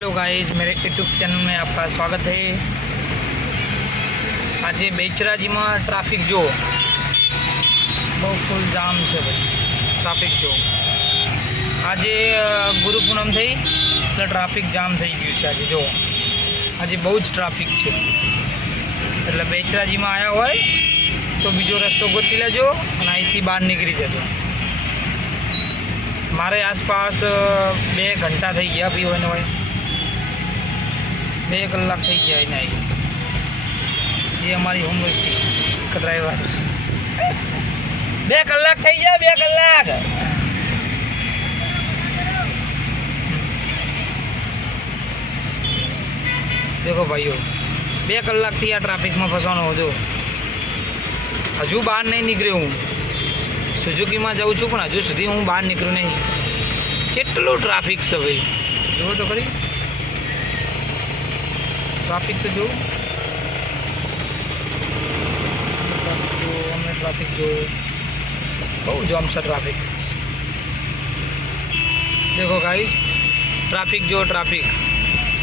Hello guys, मेरे YouTube channel में आपका स्वागत है। आज बेचराजी में ट्राफिक जो बहुत फूल जाम है भाई। ट्राफिक जो आज गुरु पूनम थी એટલે ટ્રાફિક જામ થઈ ગયું છે। આજે જો આજે બહુ જ ટ્રાફિક છે, એટલે બેચરાજીમાં આવ્યા હોય તો બીજો રસ્તો ગોતી લેજો અને અહીંથી બહાર નીકળી જજો। મારે આસપાસ 2 ઘંટા થઈ ગયા ભાઈ હોય ને હોય 2 કલાક થઈ ગયા એને આવી। ये हमारी होम स्टे का ड्राइवर 2 कलाक થઈ ગયા 2 કલાક। देखो भाइयों 2 कलाक थी आ ट्राफिक में फसानो हो। हजू बहार नहीं निकले हूँ। सुजुकी में जाऊँ छूँ पण हजू सुधी हूँ बहार निकलू नहीं। केटलू ट्राफिक है भाई, जो तो खरी ट्राफिक तो जो ट्राफिक जो बहुत जाम सा ट्राफिक। देखो गाइस ट्राफिक जो ट्राफिक,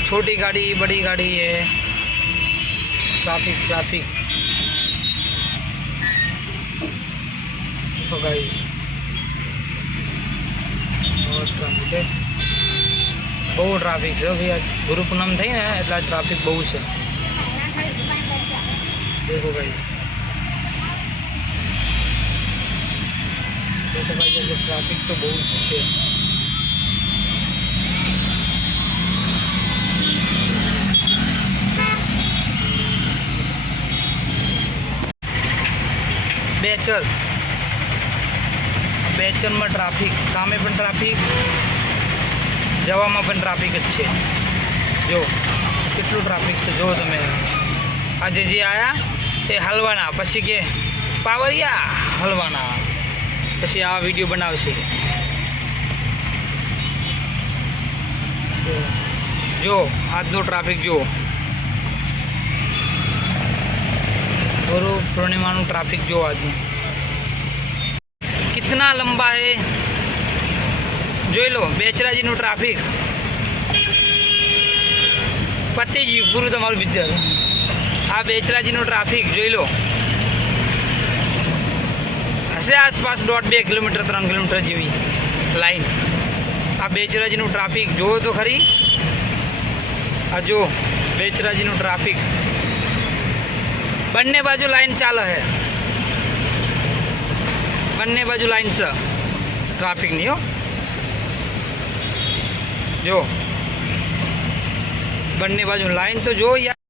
छोटी गाड़ी बड़ी गाड़ी है, ट्राफिक ट्राफिक। देखो गाइस बहुत ट्राफिक है, बहुत ट्राफिक है भैया। गुरु पूनम थी ने એટલે ટ્રાફિક બહુ છે। देखो गाइस, देखो भाई ये ट्राफिक तो बहुत है। बेचर में ट्राफिक, सामे पण ट्राफिक, जवामां पण ट्राफिक ज छे। जो केटलू ट्राफिक है जो तमे। आज जे आया ए हलवाना पछी के पावरिया हलवाना पछी आ वीडियो बनावशे। जो आजनो ट्राफिक जो गुरु पूर्णिमा ट्राफिक जो आज कितना लंबा है जो लो। बेचराजी ट्राफिक पति जी पूरु तमारू पिक्चर। आ बेचराजी ट्राफिक जो लो हसे आसपास 1.5-2 किलोमीटर 3 किलोमीटर जेवी लाइन। आ बेचराजी ट्राफिक जो तो खरी। आ जो बेचराजी ट्राफिक बन्ने बाजू लाइन चाले है, बन्ने बाजू लाइन से ट्राफिक नहीं हो। जो बन्ने बाजू लाइन तो जो यार।